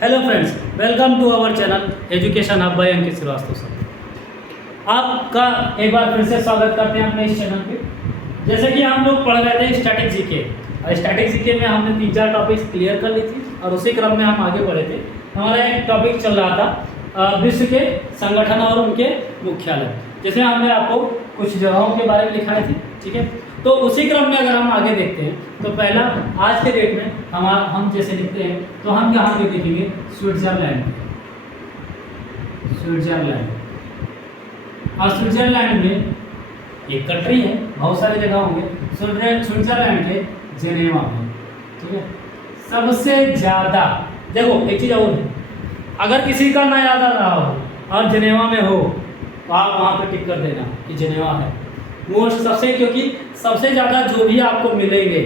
Hello friends, welcome to our channel education hub by Ankit Shrivastava sir. आपका एक बार फिर से स्वागत करते हैं अपने इस चैनल पे। जैसे कि हम लोग पढ़ रहे थे स्टैटिक जीके, और स्टैटिक जीके में हमने 3-4 टॉपिक्स क्लियर कर ली थी और उसी क्रम में हम आगे बढ़े थे। हमारा एक टॉपिक चल रहा था विश्व के संगठन और उनके मुख्यालय, जिसमें हमने आपको कुछ जगहों के बारे में लिखाए थे। ठीक है, तो उसी क्रम में अगर हम आगे देखते हैं तो पहला आज के डेट में हम जैसे लिखते हैं तो हम यहाँ पे देखेंगे स्विट्जरलैंड। और स्विट्जरलैंड में एक कंट्री है, बहुत सारी जगह होंगे। स्विट्जरलैंड के जेनेवा में, ठीक है, सबसे ज़्यादा देखो एक चीज़ और है, अगर किसी का ना याद आ रहा हो और जेनेवा में हो तो आप वहाँ पे टिक कर देना कि जेनेवा है मोस्ट सबसे, क्योंकि सबसे ज़्यादा जो भी आपको मिलेंगे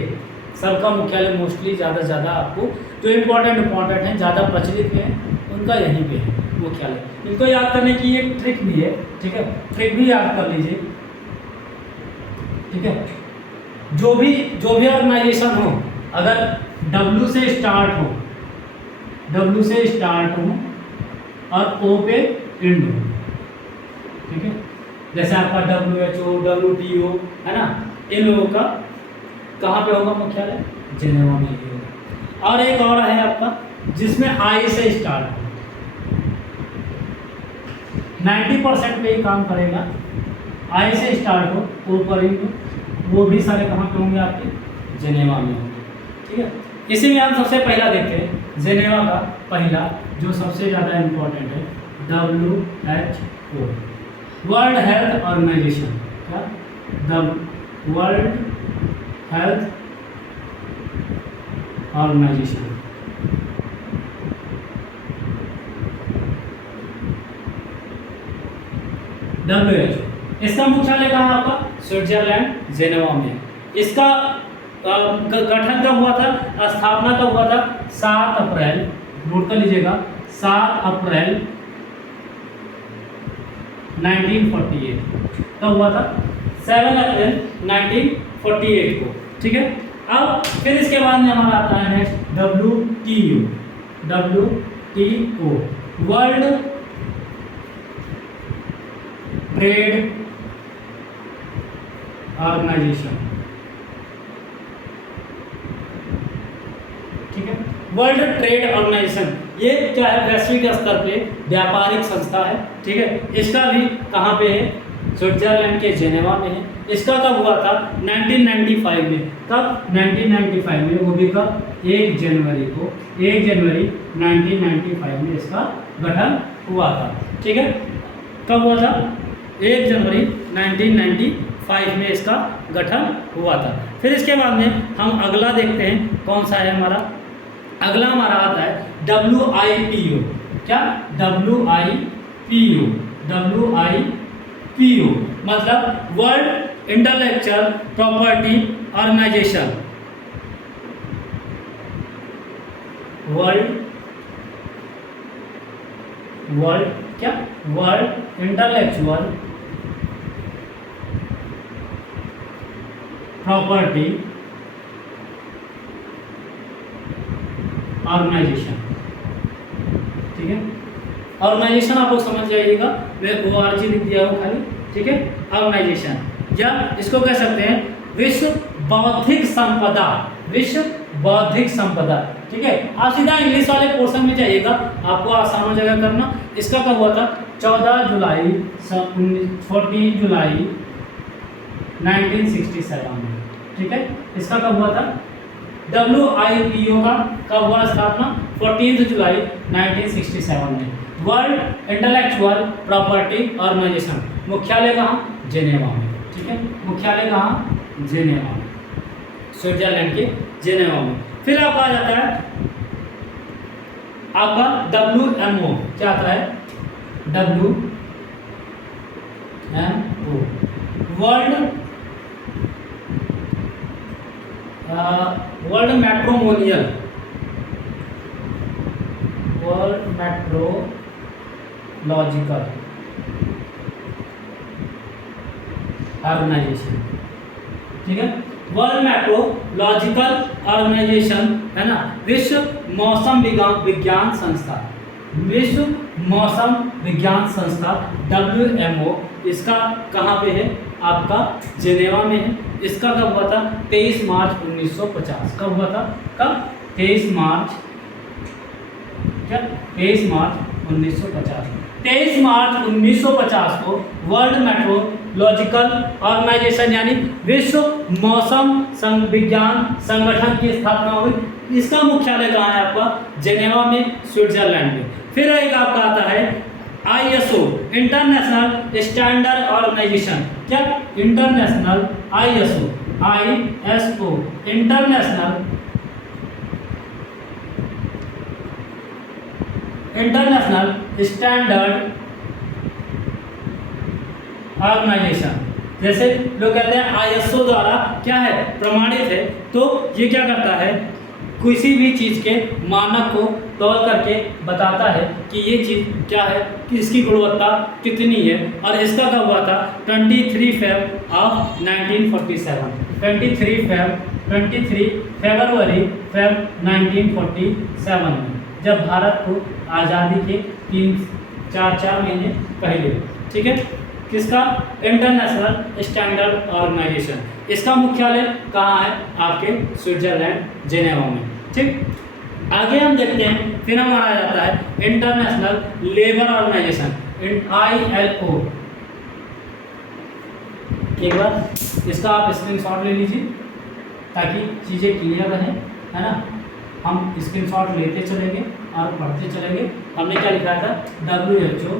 सबका मुख्यालय मोस्टली ज़्यादा से ज़्यादा आपको जो इम्पोर्टेंट हैं, ज़्यादा प्रचलित में है, उनका यहीं पे है मुख्यालय। इनको याद करने की एक ट्रिक भी है, ठीक है, ट्रिक भी याद कर लीजिए। ठीक है, जो भी ऑर्गेनाइजेशन हो, अगर W से स्टार्ट हो और O पे एंड हो, ठीक है, जैसे आपका WHO, WTO है ना, इन लोगों का कहाँ पे होगा मुख्यालय? जेनेवा में ही होगा। और एक और है आपका जिसमें I से स्टार्ट हो, 90% पे ही काम करेगा, I से स्टार्ट हो, O पर ही हो, वो भी सारे कहाँ पे होंगे? आपके जेनेवा में होंगे। ठीक है, इसी में हम सबसे पहला देखते हैं जेनेवा का पहला जो सबसे ज़्यादा इम्पोर्टेंट है, WHO, वर्ल्ड हेल्थ ऑर्गेनाइजेशन। क्या? The world health organisation. WHO, इसका मुख्यालय कहाँ आपका? स्विट्जरलैंड जेनेवा में। इसका गठन कब हुआ था, स्थापना कब हुआ था? 7 अप्रैल, नोट कर लीजिएगा, 7 अप्रैल 1948 कब हुआ था? 7 अप्रैल 1948 को। ठीक है, अब फिर इसके बाद में हमारा आता है next WTO, world trade organisation. ठीक है, वर्ल्ड ट्रेड ऑर्गेनाइजेशन ये क्या है? वैश्विक स्तर पे व्यापारिक संस्था है। ठीक है, इसका भी कहाँ पे है? स्विट्जरलैंड के जेनेवा में है। इसका कब हुआ था? 1995 में। कब? 1995 में, वो भी कब? 1 जनवरी को, 1 जनवरी 1995 में इसका गठन हुआ था। ठीक है, कब हुआ था? 1 जनवरी 1995 में इसका गठन हुआ था। फिर इसके बाद में हम अगला देखते हैं, कौन सा है हमारा? अगला हमारा आता है WIPO। क्या? WIPO मतलब world intellectual property organisation. World क्या? World intellectual property organisation. ठीक है, ऑर्गेनाइजेशन आप लोग समझ जाइएगा, मैं ORG लिख दिया हूँ खाली। ठीक है, ऑर्गेनाइजेशन, या इसको कह सकते हैं विश्व बौद्धिक संपदा। विश्व बौद्धिक संपदा। ठीक है, आप सीधा इंग्लिश वाले पोर्शन में जाइएगा, आपको आसान हो जाएगा करना। इसका कब हुआ था? 14 जुलाई 1967 में। ठीक है, इसका कब हुआ था? WIPO का कब हुआ स्थापना? 14 जुलाई 1967 में। वर्ल्ड इंटेलेक्चुअल प्रॉपर्टी ऑर्गेनाइजेशन, मुख्यालय कहाँ? जेनेवा में। ठीक है, मुख्यालय कहाँ? जेनेवा में, स्विट्जरलैंड के जेनेवा में। फिर आपका आ जाता है आपका WMO। क्या आता है? WMO, world matrimonial meteorological organisation. ठीक है, वर्ल्ड मेट्रोलॉजिकल ऑर्गेनाइजेशन है ना, विश्व मौसम विज्ञान संस्था, विश्व मौसम विज्ञान संस्था WMO, इसका कहाँ पे है? आपका जेनेवा में है। इसका कब हुआ था? 23 मार्च 1950। कब हुआ था? कब? 23 मार्च, क्या 23 मार्च 1950। 23 मार्च 1950 को वर्ल्ड मेट्रोलॉजिकल ऑर्गेनाइजेशन यानी विश्व मौसम विज्ञान संगठन की स्थापना हुई। इसका मुख्यालय कहाँ है? आपका जेनेवा में, स्विट्जरलैंड में। फिर एक आपका आता है ISO, इंटरनेशनल स्टैंडर्ड ऑर्गेनाइजेशन। क्या? International ISO international standard organisation. जैसे लोग कहते हैं ISO द्वारा क्या है? प्रमाणित है। तो ये क्या करता है? किसी भी चीज़ के मानक को तौल करके बताता है कि ये चीज़ क्या है, कि इसकी गुणवत्ता कितनी है। और इसका कब हुआ था? 23 फरवरी 1947 में, जब भारत को आज़ादी के 3-4 महीने पहले। ठीक है, किसका? International standard organisation. इसका मुख्यालय कहाँ है? आपके स्विट्जरलैंड जेनेवा में। ठीक, आगे हम देखते हैं। फिर हमारा आ जाता है इंटरनेशनल लेबर ऑर्गेनाइजेशन, ILO। एक बार इसका आप स्क्रीनशॉट ले लीजिए ताकि चीज़ें क्लियर रहें, है ना। हम स्क्रीनशॉट लेते चलेंगे और पढ़ते चलेंगे। हमने क्या लिखा था? WHO,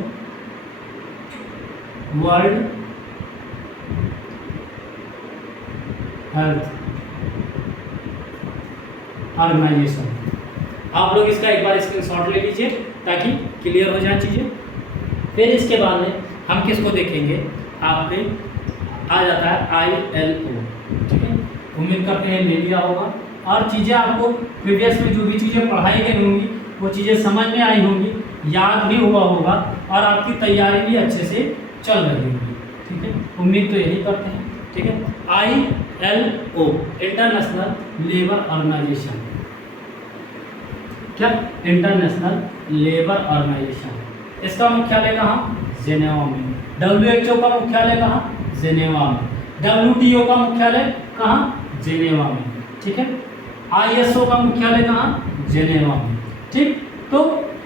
world health organisation. आप लोग इसका एक बार स्क्रीनशॉट ले लीजिए ताकि क्लियर हो जाए चीज़ें। फिर इसके बाद में हम किसको देखेंगे? आपके आ जाता है ILO। ठीक है, उम्मीद करते हैं ले लिया होगा और चीज़ें आपको प्रीवियस में जो भी चीज़ें पढ़ाई गई होंगी वो चीज़ें समझ में आई होंगी, याद भी हुआ होगा और आपकी तैयारी भी अच्छे से चल रही होगी। ठीक है, उम्मीद तो यही करते हैं। ठीक है, ILO, इंटरनेशनल लेबर ऑर्गेनाइजेशन। क्या? International labour organisation. इसका मुख्यालय कहाँ? जेनेवा में। WHO का मुख्यालय कहाँ? जेनेवा में। WTO का मुख्यालय कहाँ? जेनेवा में। ठीक है, ISO का मुख्यालय कहाँ? जेनेवा में। ठीक, तो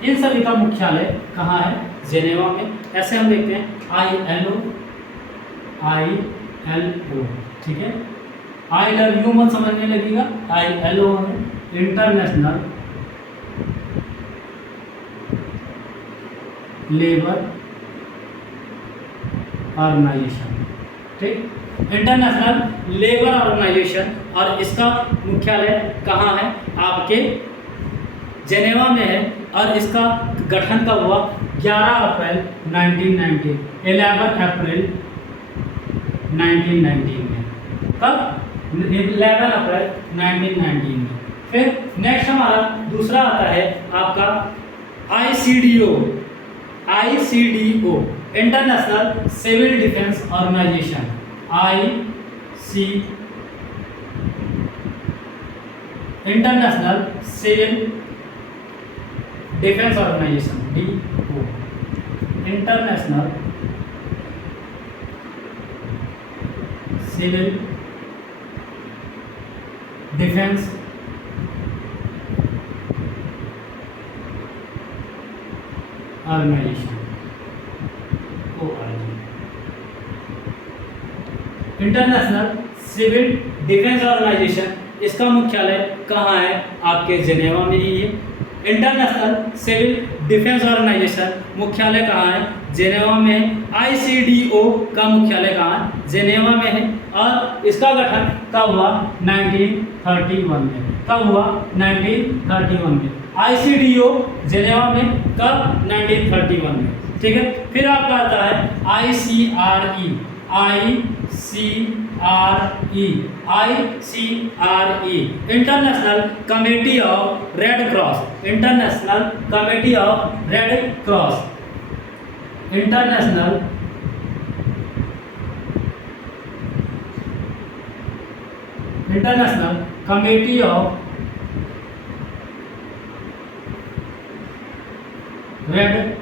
इन सभी का मुख्यालय कहाँ है? जेनेवा में। ऐसे हम देखते हैं ILO। ठीक है, I लव यू मत समझने लगेगा। ILO है इंटरनेशनल लेबर ऑर्गेनाइजेशन। ठीक, इंटरनेशनल लेबर ऑर्गेनाइजेशन और इसका मुख्यालय कहाँ है? आपके जेनेवा में है। और इसका गठन कब हुआ? 11 अप्रैल 1990, 11 अप्रैल 1919 में। कब? 11 अप्रैल 1919 में। फिर नेक्स्ट हमारा दूसरा आता है आपका ICDO, international civil defence organisation. International civil defence organisation, DO, international civil defence organisation, international civil defence organisation. इसका मुख्यालय कहाँ है? आपके जेनेवा में ही है। इंटरनेशनल सिविल डिफेंस ऑर्गेनाइजेशन मुख्यालय कहाँ है? जेनेवा में है। ICDO का मुख्यालय कहाँ है? जेनेवा में है। और इसका गठन कब हुआ? 1931 में। कब हुआ? 1931 में। ICDO जेनेवा में कब? 1931 में। ठीक है, फिर आपका आता है ICRE, international committee of red cross, international committee of red cross, international committee of red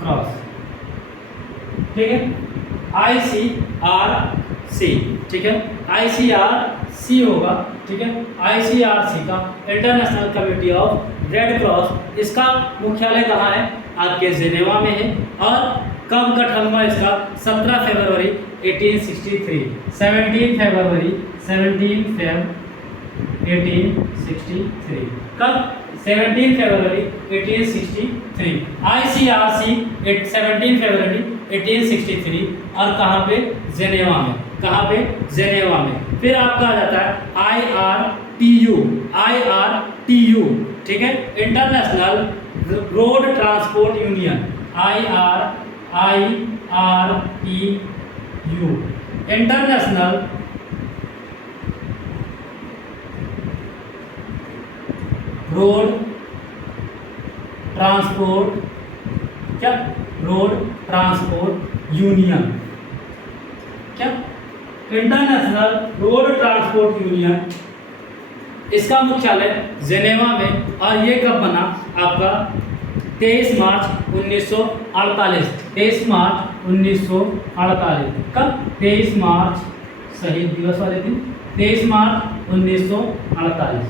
cross, ठीक है, ICRC, ठीक है, ICRC होगा, ठीक है, ICRC का international committee of red cross. इसका मुख्यालय कहाँ है? आपके जेनेवा में है। और कब गठन हुआ इसका? 17 फरवरी 1863, 17 फरवरी 1863। कब? 17 फरवरी 1863। ICRC 17 फरवरी 1863। और कहाँ पे? जेनेवा में। कहाँ पे? जेनेवा में। फिर आपका आ जाता है IRTU, IRTU, ठीक है, international road transport union, IRTU, international road transport, क्या? रोड ट्रांसपोर्ट यूनियन, क्या? International road transport union. इसका मुख्यालय जेनेवा में। और ये कब बना? आपका 23 मार्च 1948, 23 मार्च 1948। कब? 23 मार्च, शहीद दिवस वाले दिन, 23 मार्च 1948।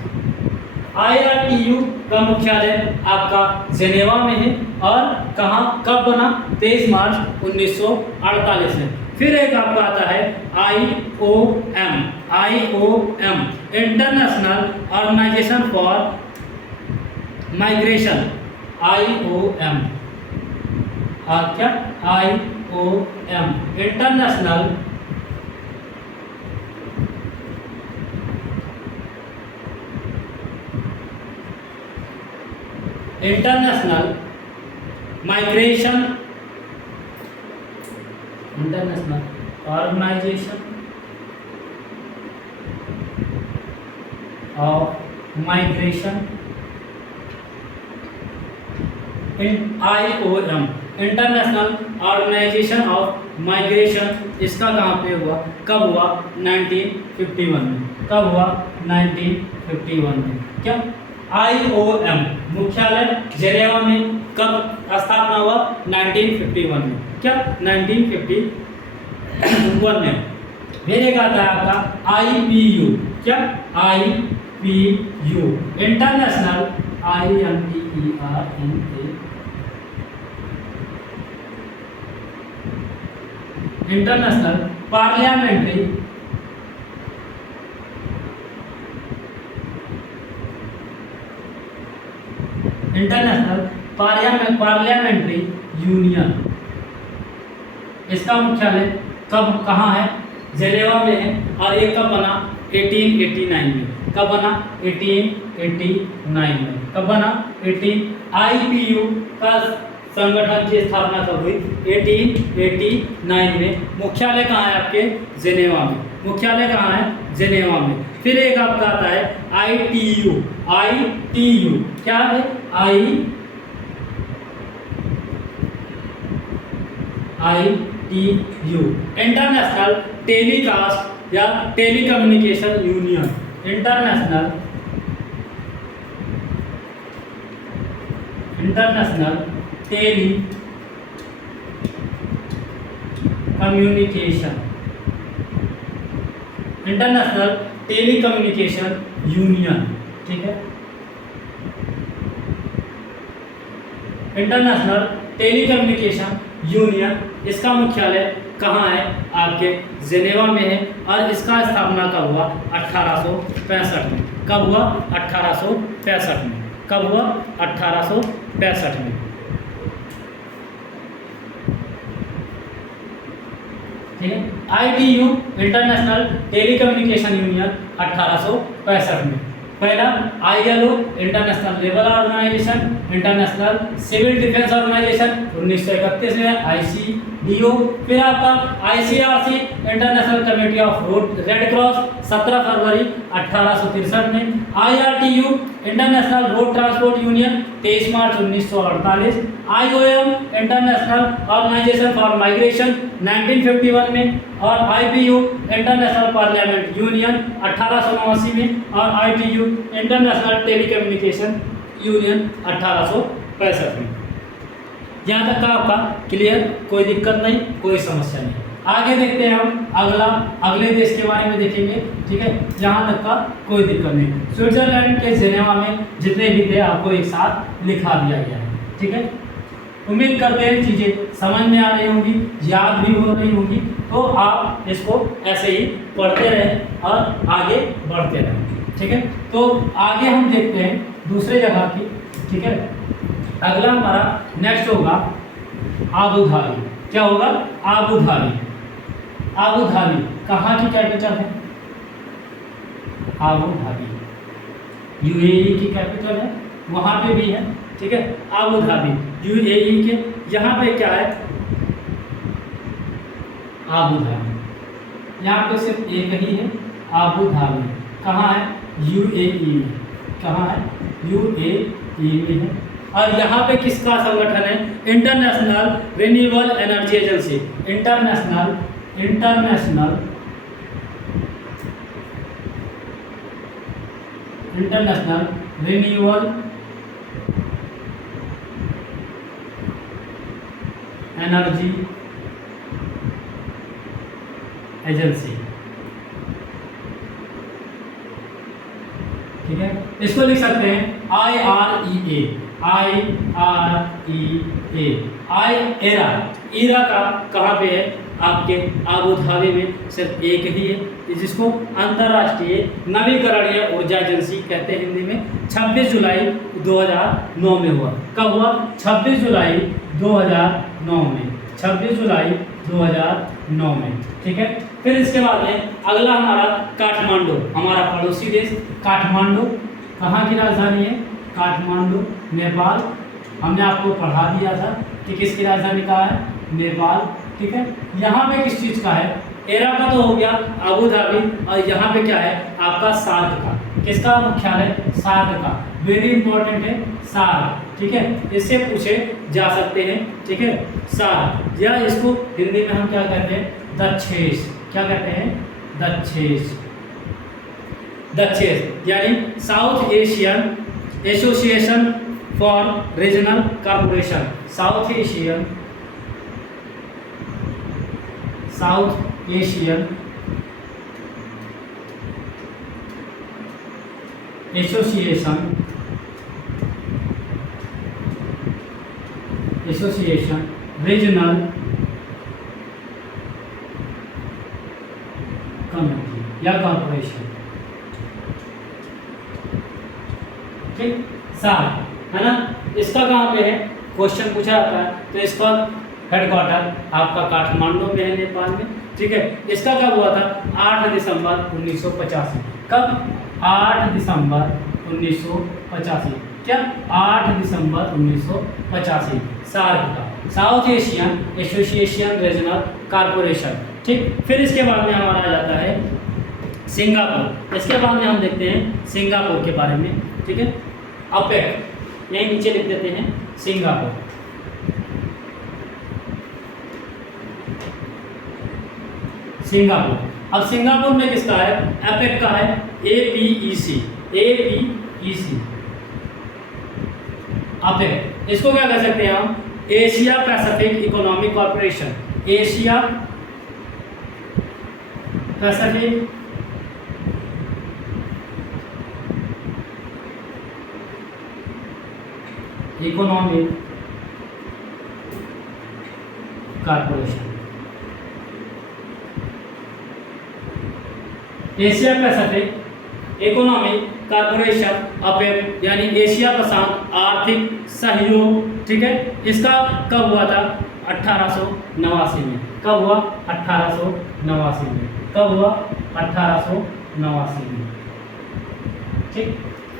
IRTU का मुख्यालय आपका जेनेवा में है। और कहाँ, कब बना? 23 मार्च 1948 में। फिर एक आपका आता है IOM, IOM, international organisation for migration, IOM, और क्या? IOM, international migration, international organisation of migration, IOM, international organisation of migration. इसका कहाँ पे हुआ? कब हुआ? 1951 में। कब हुआ? 1951 में। क्या? IOM मुख्यालय जेनेवा में। कब स्थापना हुआ? 1951 में। क्या? 1951 में। फिर एक आता है आपका IPU, क्या? IPU, international, INTERNA, international parliamentary parliamentary union. इसका मुख्यालय कब, कहाँ है? जेनेवा में है। और ये कब बना? 1889 में। कब बना? 1889 में। कब बना? IPU का संगठन की स्थापना कब हुई? 1889 में। मुख्यालय कहाँ है आपके? जेनेवा में। मुख्यालय कहाँ है? जेनेवा में। फिर एक आपका आता है ITU, ITU, क्या है? ITU, इंटरनेशनल टेलीकास्ट या telecommunication union, international telecommunication, international telecommunication union, ठीक है, इंटरनेशनल टेलीकम्युनिकेशन यूनियन। इसका मुख्यालय कहाँ है? आपके जेनेवा में है। और इसका स्थापना कब हुआ? 1865 में। कब हुआ? 1865 में। कब हुआ? 1865 में। ठीक है, ITU इंटरनेशनल टेलीकम्युनिकेशन यूनियन 1865 में। पहला ILO international labour organisation, international civil defence organisation 1931 में, ICDO। फिर आपका ICRC international committee of road red cross 17 फरवरी 1863 में। IRTU international road transport union 23 मार्च 1948। IOM international organisation for migration 1951 में। और IPU इंटरनेशनल पार्लियामेंट यूनियन 1889 में। और ITU इंटरनेशनल टेलीकम्युनिकेशन यूनियन 1865 1965 में। यहाँ तक का आपका क्लियर, कोई दिक्कत नहीं, कोई समस्या नहीं। आगे देखते हैं हम अगले देश के बारे में देखेंगे, ठीक है। यहाँ तक का कोई दिक्कत नहीं। स्विट्जरलैंड के जेनेवा में जितने भी थे आपको एक साथ लिखा दिया गया है, ठीक है। उम्मीद करते हैं चीज़ें समझ में आ रही होंगी, याद भी हो रही होंगी, तो आप इसको ऐसे ही पढ़ते रहें और आगे बढ़ते रहें, ठीक है। तो आगे हम देखते हैं दूसरे जगह की, ठीक है। अगला हमारा नेक्स्ट होगा आबू धाबी। क्या होगा? Abu Dhabi. आबू धाबी कहाँ की कैपिटल है? आबू धाबी यूएई की कैपिटल है, वहाँ पे भी है, ठीक है। आबू धाबी यूएई के, यहाँ पे क्या है? Abu Dhabi. यहाँ पे सिर्फ एक ही है, आबू धाबी। कहाँ है? यूएई में। कहाँ है? यूएई में है। और यहाँ पे किसका संगठन है? International renewable energy agency. International renewable energy agency, ठीक है। इसको लिख सकते हैं IREA। एरा। ईरा का कहाँ पे है? आपके आबू धाबी में सिर्फ एक ही है, जिसको अंतर्राष्ट्रीय नवीकरणीय ऊर्जा एजेंसी कहते हैं हिंदी में। 26 जुलाई 2009 में हुआ। कब हुआ? 26 जुलाई 2009 में। 26 जुलाई 2009 में, ठीक है। फिर इसके बाद में अगला हमारा काठमांडू, हमारा पड़ोसी देश काठमांडू। कहाँ की राजधानी है? काठमांडू, नेपाल। हमने आपको पढ़ा दिया था कि किसकी राजधानी कहाँ है? नेपाल, ठीक है। यहाँ पे किस चीज़ का है? एरा का तो हो गया, आबू धाबी। और यहाँ पे क्या है? आपका सार्क का। किसका मुख्यालय? सार्क का। वेरी इंपॉर्टेंट है सार्क, ठीक है। इससे पूछे जा सकते हैं, ठीक है। सार्क, या इसको हिंदी में हम क्या कहते हैं? दक्षेश। क्या कहते हैं? दक्षेश। दक्षेश यानी south Asian association for regional corporation. South Asian association regional committee या कॉर्पोरेशन, ठीक। सार्क है ना। इसका कहाँ पे है? क्वेश्चन पूछा जाता है तो इसका हेडक्वार्टर आपका काठमांडू में है, नेपाल में, ठीक है। इसका कब हुआ था? 8 दिसंबर 1985। कब? 8 दिसंबर 1985। क्या? 8 दिसंबर 1985। सार्क का, south Asian association regional corporation, ठीक। फिर इसके बाद में हमारा आ जाता है सिंगापुर। इसके बाद में हम देखते हैं सिंगापुर के बारे में, ठीक है। अपेक यहीं नीचे लिख देते हैं सिंगापुर। सिंगापुर, अब सिंगापुर में किसका है? एपेक का है। APEC। अपेक, इसको क्या कह सकते हैं हम? Asia Pacific economic corporation. Asia Pacific economic corporation. Asia Pacific economic corporation APEC यानी एशिया प्रशांत आर्थिक सहयोग, ठीक है। इसका कब हुआ था? 1889 में। कब हुआ? 1889 में। कब हुआ? 1889 में, ठीक।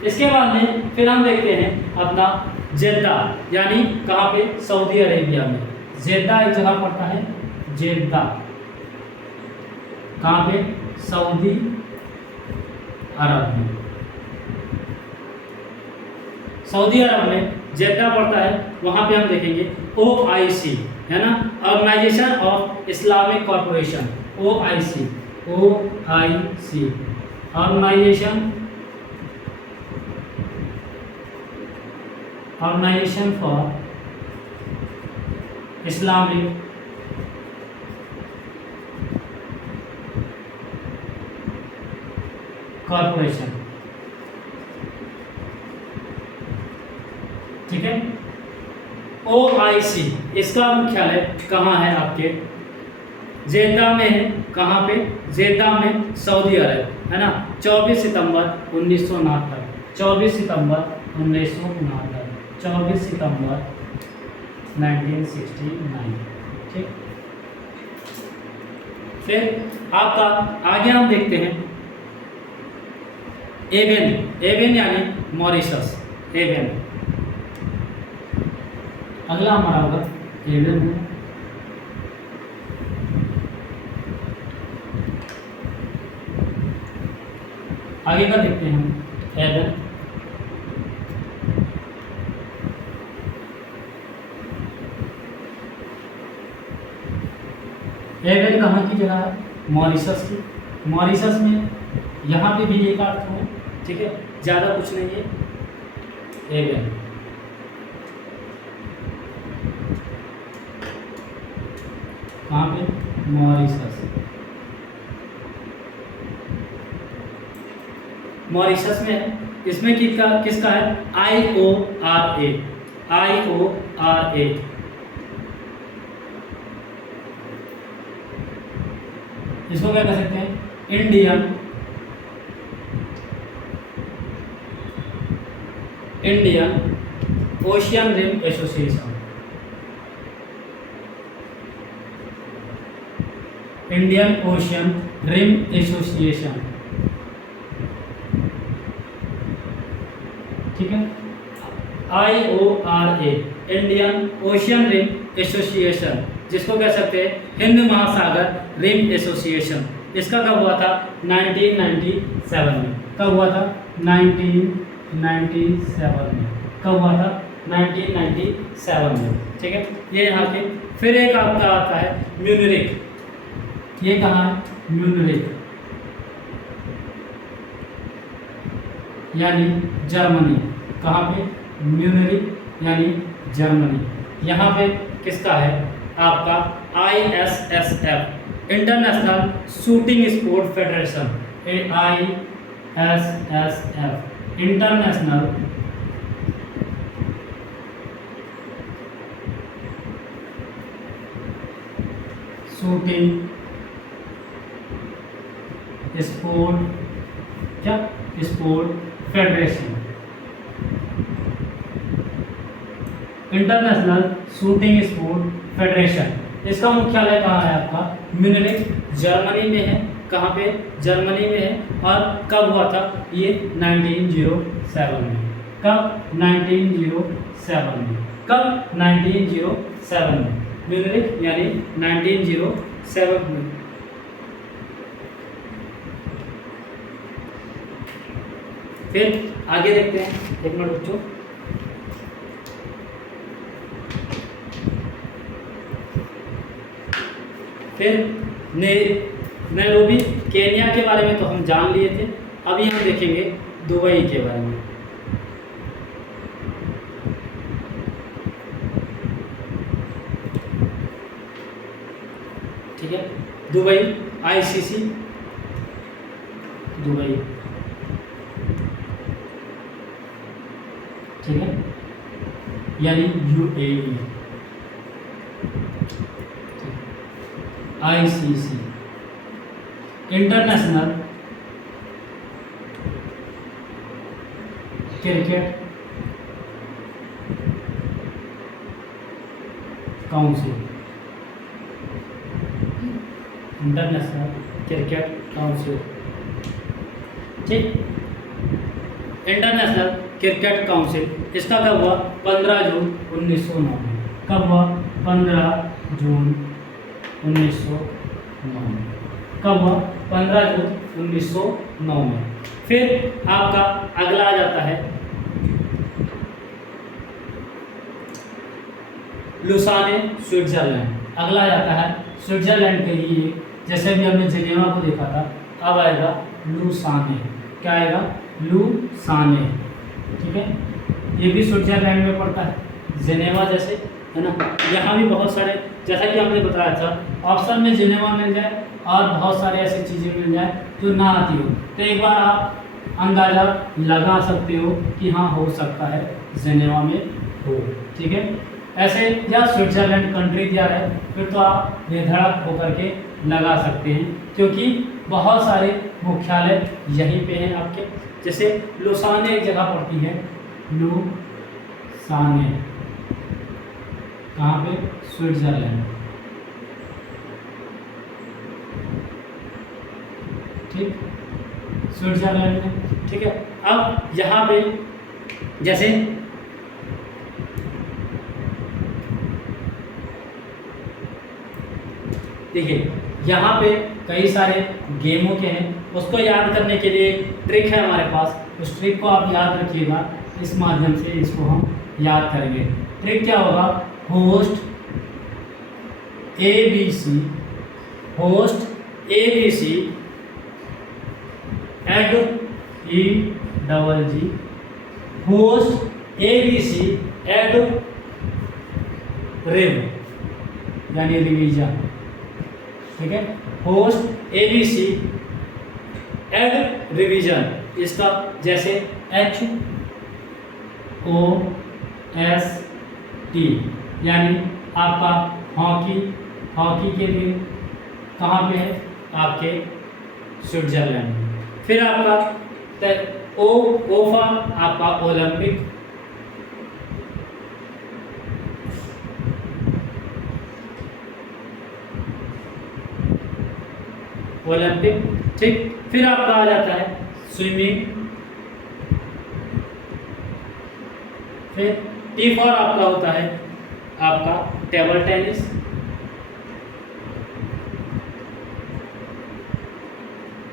इसके बाद में फिर हम देखते हैं अपना जेद्दा, यानी कहाँ पे? सऊदी अरेबिया में। जेद्दा एक जगह पड़ता है, जेद्दा। कहाँ पे? सऊदी अरब में। सऊदी अरब में जेद्दा पड़ता है, वहाँ पे हम देखेंगे OIC, है ना, organisation of Islamic corporation. OIC organisation organisation for Islamic corporation, ठीक है। OIC इसका मुख्यालय कहाँ है आपके? जेद्दा में है। कहाँ पे? जेद्दा में, सऊदी अरब, है ना। 24 सितंबर 1969, 24 सितंबर 1969, 24 सितंबर 1969, ठीक। फिर आपका आगे हम देखते हैं एवेन, एवेन यानी मॉरिशस, एवेन। अगला हमारा होगा एवेन है। आगे का देखते हैं हम एवेन। एवेन कहाँ की जगह है? मॉरिशस की। मॉरिशस में यहाँ पे भी एक अर्थ है, ठीक है, ज़्यादा कुछ नहीं है। एवेन कहाँ पे? मॉरिशस। मॉरिशस में है। इसमें किसका है? IORA, IORA। इसको क्या कह सकते हैं? Indian ocean rim association, Indian ocean rim association, ठीक है। IORA, Indian ocean rim association, जिसको कह सकते हैं हिंद महासागर रिम एसोसिएशन। इसका कब हुआ था? 1997 में। कब हुआ था? 1997 में। कब हुआ था? 1997 में, ठीक है। ये यहाँ पे फिर एक आपका आता है म्यूनिख। ये कहाँ है? म्यूनिख यानी जर्मनी। कहाँ पे? म्यूनिख यानी जर्मनी। यहाँ पे किसका है? आपका ISSF, international shooting sport federation, ISSF, international shooting sport, क्या? Sport federation, international shooting sport federation. इसका मुख्यालय कहाँ है आपका? म्यूनिख, जर्मनी में है। कहाँ पे? जर्मनी में है। और कब हुआ था ये? 1907 में। कब? 1907 में। कब? 1907 में। म्यूनिख यानी 1907 में। फिर आगे देखते हैं, एक मिनट बच्चों। फिर नैरोबी केन्या के बारे में तो हम जान लिए थे। अभी हम देखेंगे दुबई के बारे में। ठीक है, दुबई ICC, दुबई, ठीक है, यानी UAE, ICC, international cricket council, international cricket council, ठीक। इंटरनेशनल क्रिकेट काउंसिल, इसका कब हुआ? 15 जून 1909 में। कब हुआ? 15 जून 1909 में। कब हुआ? 15 जून 1909 में। फिर आपका अगला आ जाता है लुसाने, स्विट्जरलैंड। अगला जाता है स्विट्जरलैंड के लिए, जैसे भी हमने जेनेवा को देखा था, अब आएगा लुसाने। क्या आएगा? लुसाने, ठीक है। ये भी स्विट्जरलैंड में पड़ता है, जेनेवा जैसे, है ना। यहाँ भी बहुत सारे, जैसा कि हमने बताया था, ऑप्शन में जेनेवा मिल जाए और बहुत सारे ऐसी चीज़ें मिल जाए जो ना आती हो, तो एक बार आप अंदाज़ा लगा सकते हो कि हाँ हो सकता है जेनेवा में हो, ठीक है। ऐसे या स्विट्जरलैंड कंट्री दिया है, फिर तो आप बेधड़क होकर के लगा सकते हैं, क्योंकि बहुत सारे मुख्यालय यहीं पे हैं आपके। जैसे लुसाने एक जगह पड़ती है, लुसाने, कहाँ पे? स्विट्जरलैंड, ठीक, स्विट्जरलैंड में, ठीक है। अब यहाँ पे जैसे देखिए, यहाँ पे कई सारे गेमों के हैं, उसको याद करने के लिए एक ट्रिक है हमारे पास, उस ट्रिक को आप याद रखिएगा, इस माध्यम से इसको हम याद करेंगे। ट्रिक क्या होगा? Host ABC, host ABC, egg EGG, host ABC egg रिव, यानी रिवीजन, ठीक है। होस्ट ABC एग रिवीजन, इसका जैसे HOST, यानी आपका हॉकी, हॉकी के लिए कहाँ पे है? आपके स्विट्जरलैंड में। फिर आपका ओफा, आपका ओलंपिक, ओलंपिक, ठीक। फिर आपका आ जाता है स्विमिंग, फिर टी फॉर आपका होता है आपका टेबल टेनिस,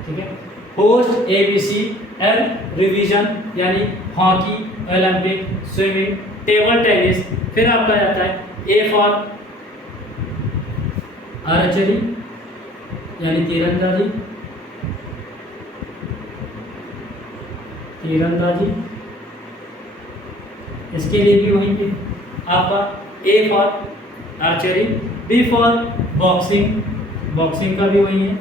ठीक है। होस्ट ABC एल रिवीजन, यानी hockey, Olympic, swimming, table tennis. फिर आपका जाता है ए फॉर आर्चरी, यानी तीरंदाजी, तीरंदाजी, इसके लिए भी वहीं पे आपका A for archery, B for boxing, boxing का भी वही है,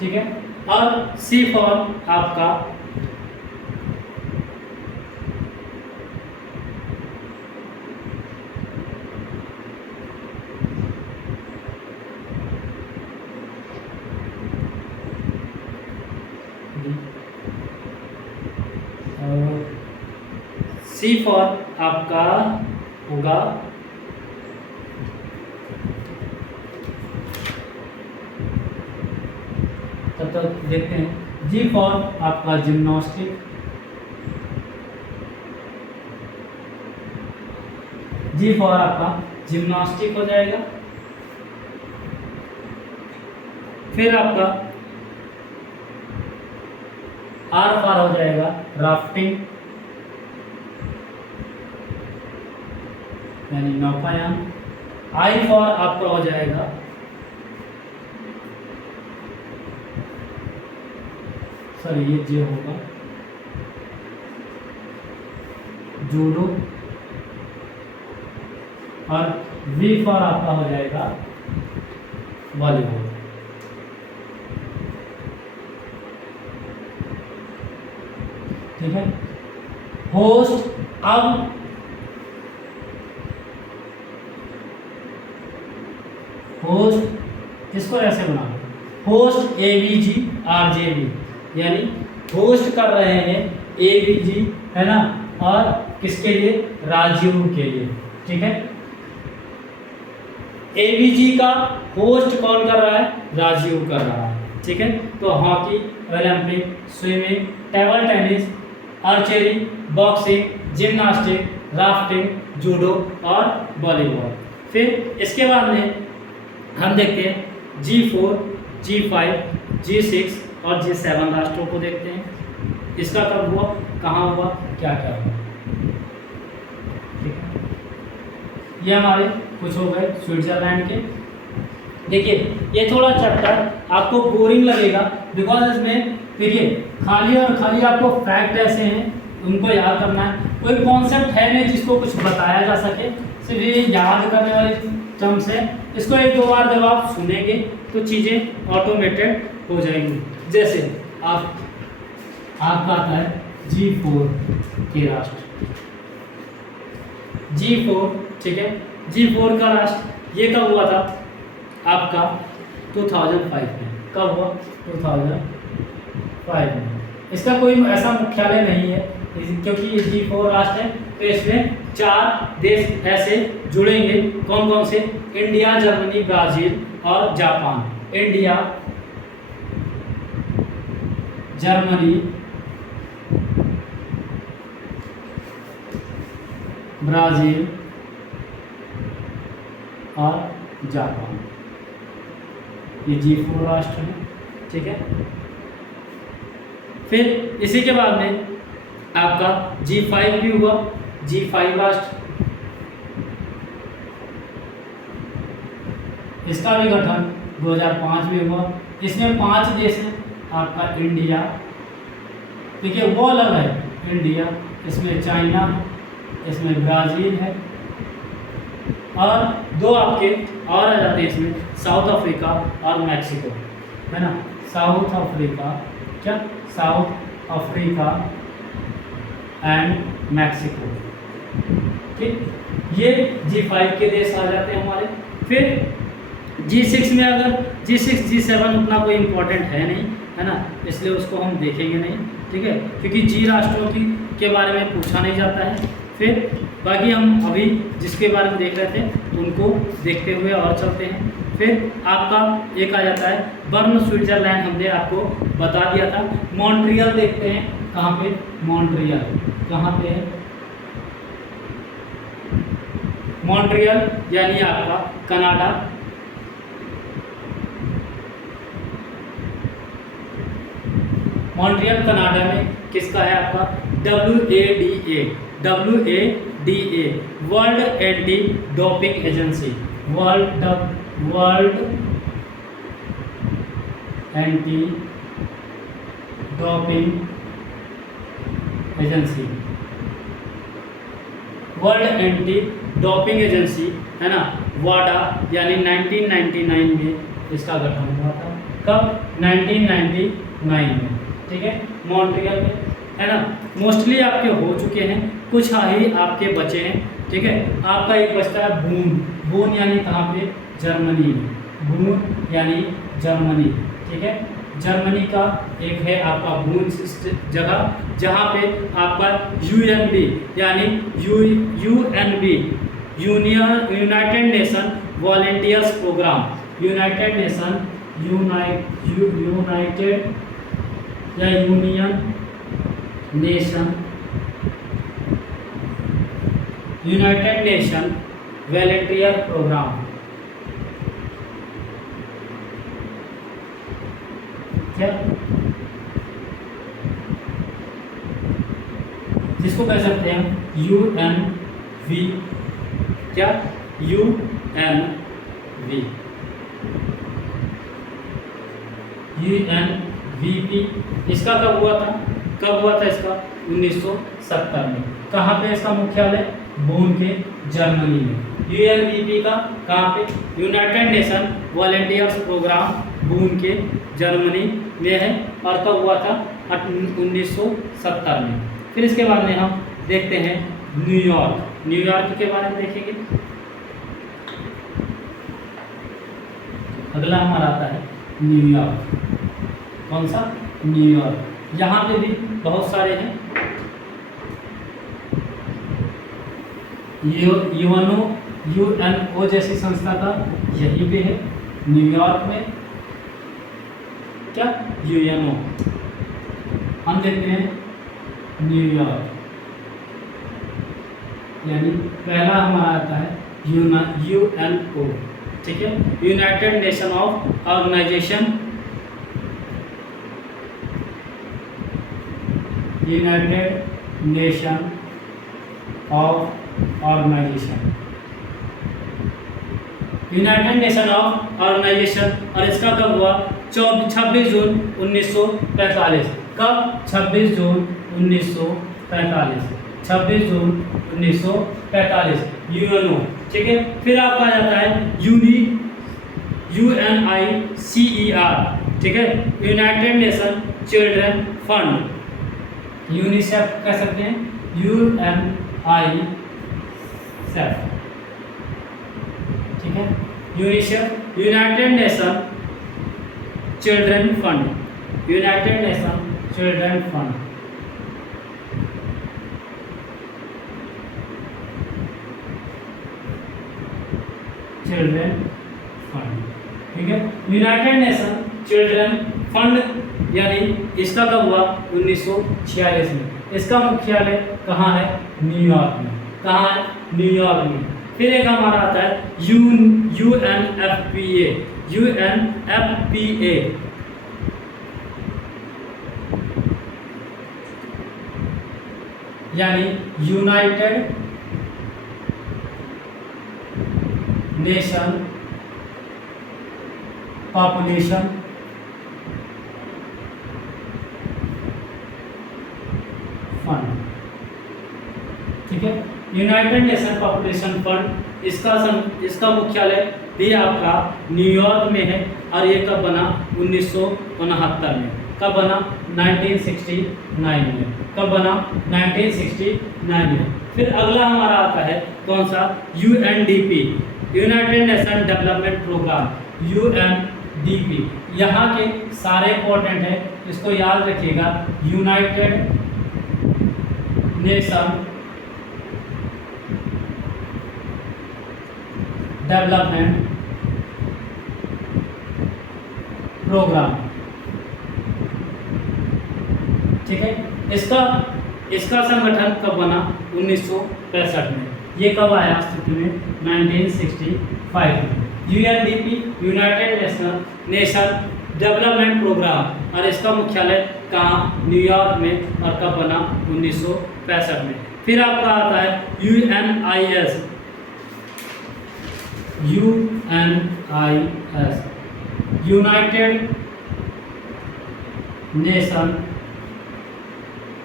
ठीक है। और सी फॉर आपका सी फॉर आपका होगा तब तक देखते हैं। जी फॉर आपका जिम्नास्टिक, जी फॉर आपका जिम्नास्टिक हो जाएगा। फिर आपका आर फॉर हो जाएगा राफ्टिंग, यानी नौकायान। आई फॉर आपका हो जाएगा सॉरी ये जे होगा जूडो, और वी फॉर आपका हो जाएगा वॉलीबॉल, ठीक है। होस्ट, अब होस्ट इसको ऐसे बना, होस्ट ABG RJB, यानी होस्ट कर रहे हैं ABG, है ना, और किसके लिए? राजीव के लिए, ठीक है। ABG का होस्ट कौन कर रहा है? राजीव कर रहा है, ठीक है। तो hockey, Olympic, swimming, table tennis, archery, boxing, gymnastic, rafting, judo और वॉलीबॉल। फिर इसके बाद में हम देखते हैं G4, G5, G6 और G7 राष्ट्रों को देखते हैं। इसका कब हुआ, कहाँ हुआ, क्या क्या हुआ, ठीक है। ये हमारे कुछ हो गए स्विट्जरलैंड के। देखिए ये थोड़ा चैप्टर आपको बोरिंग लगेगा, बिकॉज इसमें देखिए खाली और खाली आपको फैक्ट ऐसे हैं उनको याद करना है, कोई कॉन्सेप्ट है नहीं जिसको कुछ बताया जा सके, सिर्फ ये याद करने वाली टर्म्स है। इसको एक दो बार जब आप सुनेंगे तो चीज़ें ऑटोमेटेड हो जाएंगी। जैसे आपका आता है G4 के राष्ट्र, G4 ठीक है, G4 का राष्ट्र ये कब हुआ था आपका 2005 में। कब हुआ 2005 में। इसका कोई ऐसा मुख्यालय नहीं है क्योंकि ये G4 राष्ट्र है, तो इसमें 4 देश ऐसे जुड़ेंगे। कौन कौन से? इंडिया, जर्मनी, ब्राजील और जापान। इंडिया, जर्मनी, ब्राजील और जापान, ये G4 राष्ट्र है, ठीक है। फिर इसी के बाद में आपका G5 भी हुआ, G5 राष्ट्र, इसका भी गठन 2005 में हुआ। इसमें 5 देश हैं, आपका इंडिया, देखिए वो अलग है, इंडिया, इसमें चाइना है, इसमें ब्राज़ील है और 2 आपके और आ जाते हैं इसमें, साउथ अफ्रीका और मैक्सिको, है ना। साउथ अफ्रीका, क्या? साउथ अफ्रीका एंड मैक्सिको, ठीक। ये G5 के देश आ जाते हैं हमारे। फिर G6 में अगर G6 G7 उतना कोई इम्पोर्टेंट है नहीं, है ना, इसलिए उसको हम देखेंगे नहीं, ठीक है, क्योंकि G राष्ट्रों के बारे में पूछा नहीं जाता है। फिर बाकी हम अभी जिसके बारे में देख रहे थे उनको देखते हुए और चलते हैं। फिर आपका एक आ जाता है बर्न, स्विट्जरलैंड, हमने आपको बता दिया था। मॉन्ट्रियल देखते हैं, कहाँ पे? मॉन्ट्रियल, कहाँ पे है? मॉन्ट्रियल यानी आपका कनाडा, मॉन्ट्रियल कनाडा में किसका है आपका? WADA, world anti doping agency, world anti doping agency, world anti doping agency, है ना, वाडा, यानी 1999 में इसका गठन हुआ था। कब? 1999 में, ठीक है, मॉन्ट्रियल में, है ना। मोस्टली आपके हो चुके हैं, कुछ ही आपके बचे हैं, ठीक है। आपका एक बचता है बून, बून यानी कहाँ पे? जर्मनी में, बून यानी जर्मनी, ठीक है। जर्मनी का एक है आपका बून जगह, जहाँ पे आपका UNB यानी UNB, united nation volunteers program, united nation, united या union nation, united nation volunteer program, क्या, जिसको कह सकते हैं UNV, क्या? UNVP। इसका कब हुआ था? कब हुआ था इसका? 1970 में। कहाँ पे इसका मुख्यालय? बून के, जर्मनी में। UNVP का कहाँ पे? यूनाइटेड नेशन वॉलेंटियर्स प्रोग्राम, बून के, जर्मनी में है। और कब हुआ था? 1970 में। फिर इसके बाद में हम देखते हैं न्यूयॉर्क, न्यूयॉर्क के बारे में देखेंगे। अगला हमारा आता है न्यूयॉर्क। कौन सा? न्यूयॉर्क। यहाँ पे भी बहुत सारे हैं, UNO जैसी संस्था का यहीं पे है न्यूयॉर्क में, क्या? UNO। हम देखते हैं न्यूयॉर्क, यानी पहला हमारा आता है UNO, ठीक है, united nation of organisation, united nation of organisation, united nation of organisation. और इसका कब हुआ? 26 जून 1945। कब? 26 जून 1945, 26 जून 1945 यूएनओ, ठीक है। फिर आपका आ जाता है UNICER, ठीक है, united nation children fund, UNICEF कह सकते हैं, UNICEF, ठीक है, UNICEF, United nation children fund, United nation children fund, children fund, ठीक है। यूनाइटेड नेशन चिल्ड्रन फंड यानी इसका कब हुआ? 1946 में। इसका मुख्यालय कहाँ है? न्यूयॉर्क में। कहाँ है? न्यूयॉर्क में। फिर एक हमारा आता है UNFPA, UNFPA, यानी यूनाइटेड नेशन पॉपुलेशन फंड, ठीक है, यूनाइटेड नेशन पॉपुलेशन फंड। इसका मुख्यालय भी आपका न्यूयॉर्क में है और ये कब बना? 1969 में। कब बना? 1969 में। कब बना? 1969 में। फिर अगला हमारा आता है कौन सा? UNDP, united nation development programme, UNDP। यहाँ के सारे इंपॉर्टेंट है, इसको याद रखिएगा। यूनाइटेड नेशन डेवलपमेंट प्रोग्राम, ठीक है। इसका संगठन कब बना? 1965 में। ये कब आया अस्तित्व में? 1965 में। UNDP, united nation development programme, और इसका मुख्यालय कहाँ? न्यूयॉर्क में। और कब बना? 1965 में। फिर आपका आता है UNIS, United nation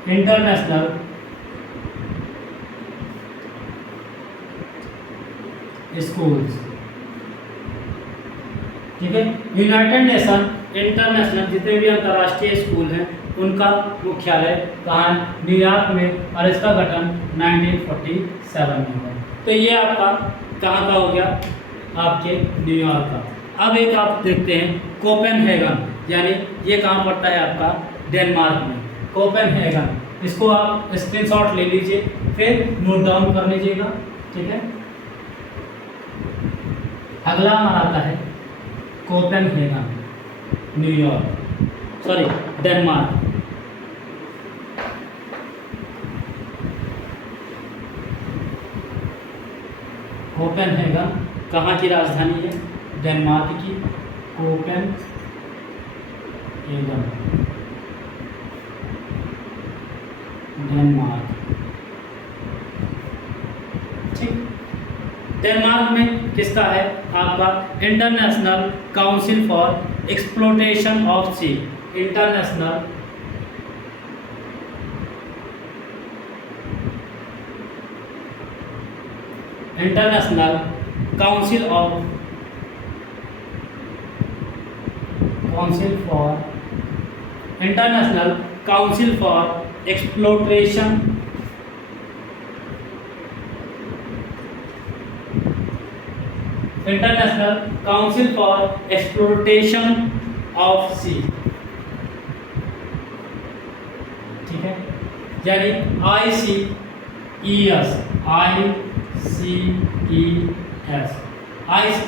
international schools, ठीक है। यूनाइटेड नेशन इंटरनेशनल जितने भी अंतर्राष्ट्रीय स्कूल हैं उनका मुख्यालय कहाँ है? न्यूयॉर्क में। और इसका गठन 1947 में हुआ। तो ये आपका कहाँ का हो गया? आपके न्यूयॉर्क का। अब एक आप देखते हैं कोपेनहेगन, यानी ये कहाँ पड़ता है? आपका डेनमार्क में। कोपेनहेगन, इसको आप स्क्रीनशॉट ले लीजिए, फिर नोट डाउन कर लीजिएगा, ठीक है। अगला हमारा आता है कोपेनहेगन, डेनमार्क। कोपेनहेगन कहाँ की राजधानी है? डेनमार्क की कोपेनहेगन, डेनमार्क, ठीक। डेनमार्क में किसका है? आपका international council for exploitation of sea, international council for exploitation of sea, ठीक है, यानी ICES,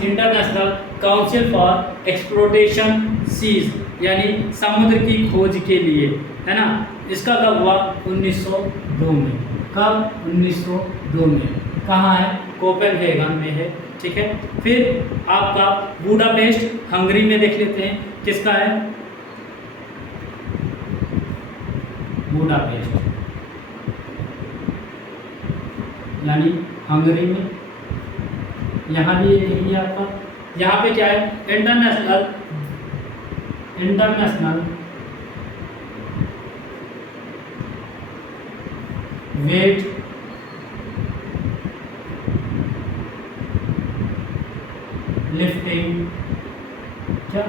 international council for exploitation seas, यानी समुद्र की खोज के लिए, है ना। इसका कब हुआ? 1902 में। कब? 1902 में। कहाँ है? कोपेनहेगन में है, ठीक है। फिर आपका बुडापेस्ट हंगरी में देख लेते हैं, किसका है? बुडापेस्ट, यानी हंगरी में। यहाँ भी ये देखिए आपका, यहाँ पे क्या है? इंटरनेशनल वेट लिफ्टिंग, क्या,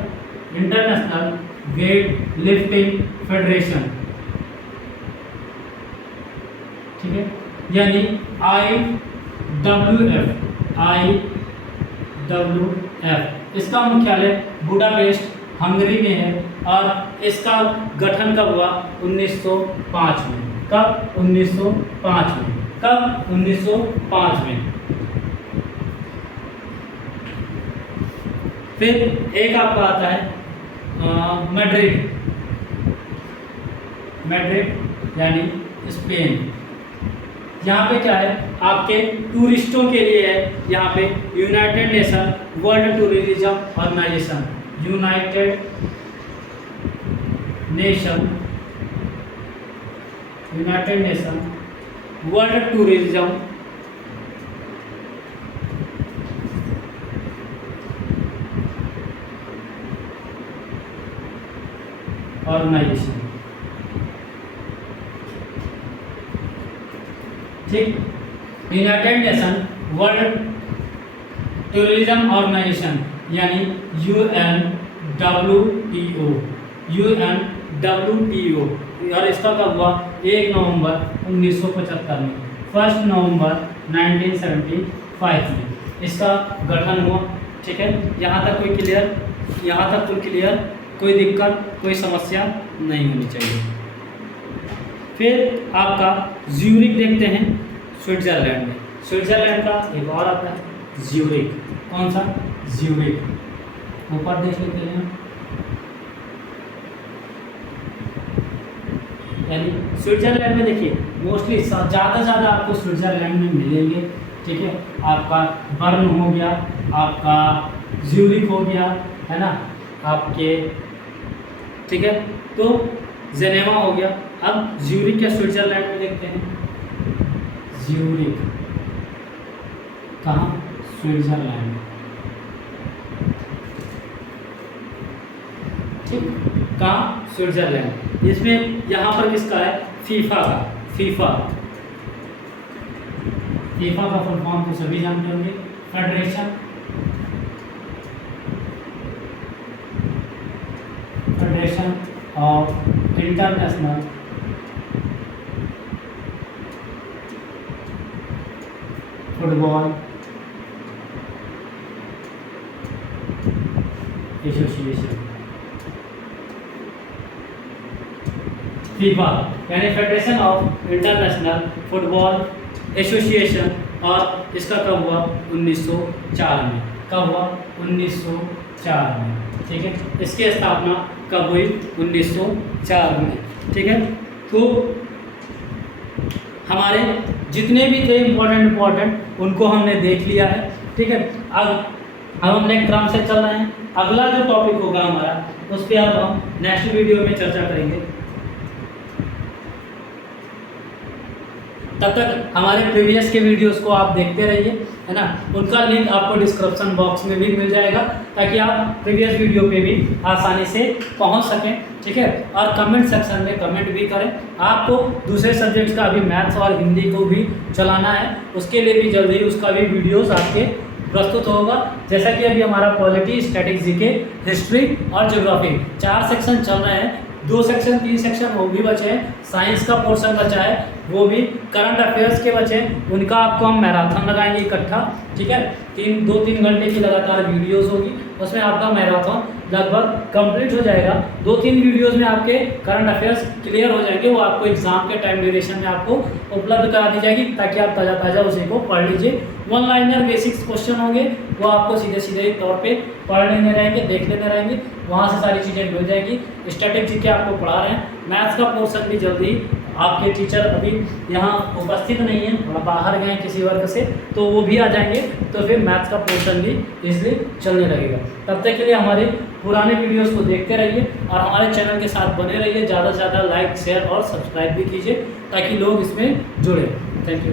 इंटरनेशनल वेट लिफ्टिंग फेडरेशन, ठीक है, यानी IWF। इसका मुख्यालय बुडापेस्ट हंगरी में है और इसका गठन कब हुआ? 1905 में। कब? 1905 में। कब? 1905 में। फिर एक आपका आता है मैड्रिड, मैड्रिड यानी स्पेन। यहाँ पे क्या है, आपके टूरिस्टों के लिए है, यहाँ पे united nation world tourism organisation, united nation world tourism organisation, ठीक, united nation world tourism organisation यानी UNWTO। और इसका कब हुआ? 1 नवंबर 1975 में, 1 नवंबर 1975 में इसका गठन हुआ, ठीक है। यहाँ तक कोई क्लियर? यहाँ तक फुल क्लियर? कोई दिक्कत, कोई समस्या नहीं होनी चाहिए। फिर आपका ज्यूरिक देखते हैं, स्विट्जरलैंड में। स्विट्जरलैंड का एक और आता है ज्यूरिक। कौन सा? ज्यूरिक। ऊपर देख लेते हैं, यानी स्विट्जरलैंड में देखिए मोस्टली ज़्यादा से ज़्यादा आपको स्विट्जरलैंड में मिलेंगे, ठीक है। आपका बर्न हो गया, आपका ज्यूरिक हो गया, है ना, आपके, ठीक है, तो जेनेवा हो गया। अब ज्यूरिक या स्विट्जरलैंड में देखते हैं, ज्यूरिक कहाँ? स्विट्जरलैंड, ठीक, कहाँ? स्विट्जरलैंड। इसमें यहाँ पर किसका है? फीफा का। फीफा का फुल फॉर्म तो सभी जानते होंगे, federation of international football association. FIFA यानी federation of international football association, और इसका कब हुआ? 1904 में। कब हुआ? 1904 में, ठीक है। इसकी स्थापना कब हुई? 1904 में, ठीक है। तो हमारे जितने भी थे इम्पोर्टेंट उनको हमने देख लिया है, ठीक है। अब हम नेक्स्ट क्रम से चल रहे हैं। अगला जो टॉपिक होगा हमारा, उस पर अब हम नेक्स्ट वीडियो में चर्चा करेंगे। तब तक हमारे प्रीवियस के वीडियोस को आप देखते रहिए, है ना। उनका लिंक आपको डिस्क्रिप्शन बॉक्स में भी मिल जाएगा, ताकि आप प्रीवियस वीडियो पे भी आसानी से पहुंच सकें, ठीक है। और कमेंट सेक्शन में कमेंट भी करें। आपको दूसरे सब्जेक्ट्स का अभी मैथ्स और हिंदी को भी चलाना है, उसके लिए भी जल्दी उसका भी वीडियोस आपके प्रस्तुत होगा। जैसा कि अभी हमारा पॉलिटी, स्टैटिक, जीके, हिस्ट्री और ज्योग्राफी 4 सेक्शन चल रहे हैं। 2 सेक्शन 3 सेक्शन वो भी बचे हैं, साइंस का पोर्शन बचा है, वो भी करंट अफेयर्स के बचे हैं। उनका आपको हम मैराथन लगाएंगे इकट्ठा, ठीक है। 2-3 घंटे की लगातार वीडियोस होगी, उसमें आपका मैराथन लगभग कंप्लीट हो जाएगा। 2-3 वीडियोस में आपके करंट अफेयर्स क्लियर हो जाएंगे, वो आपको एग्जाम के टाइम ड्यूरेशन में आपको उपलब्ध करा दी जाएगी, ताकि आप ताज़ा उसी को पढ़ लीजिए। 1 लाइनर बेसिक्स क्वेश्चन होंगे, वो आपको सीधे तौर पे पढ़ लेने रहेंगे, देख लेने रहेंगे, वहाँ से सारी चीज़ें मिल जाएगी। स्टैटिक जीके आपको पढ़ा रहे हैं, मैथ्स का पोर्शन भी जल्दी, आपके टीचर अभी यहाँ उपस्थित नहीं है, थोड़ा बाहर गए किसी वर्ग से, तो वो भी आ जाएंगे, तो फिर मैथ्स का पोर्शन भी इजली चलने लगेगा। तब तक के लिए हमारे पुराने वीडियोस को देखते रहिए और हमारे चैनल के साथ बने रहिए। ज़्यादा से ज़्यादा लाइक, शेयर और सब्सक्राइब भी कीजिए, ताकि लोग इसमें जुड़े। Thank you.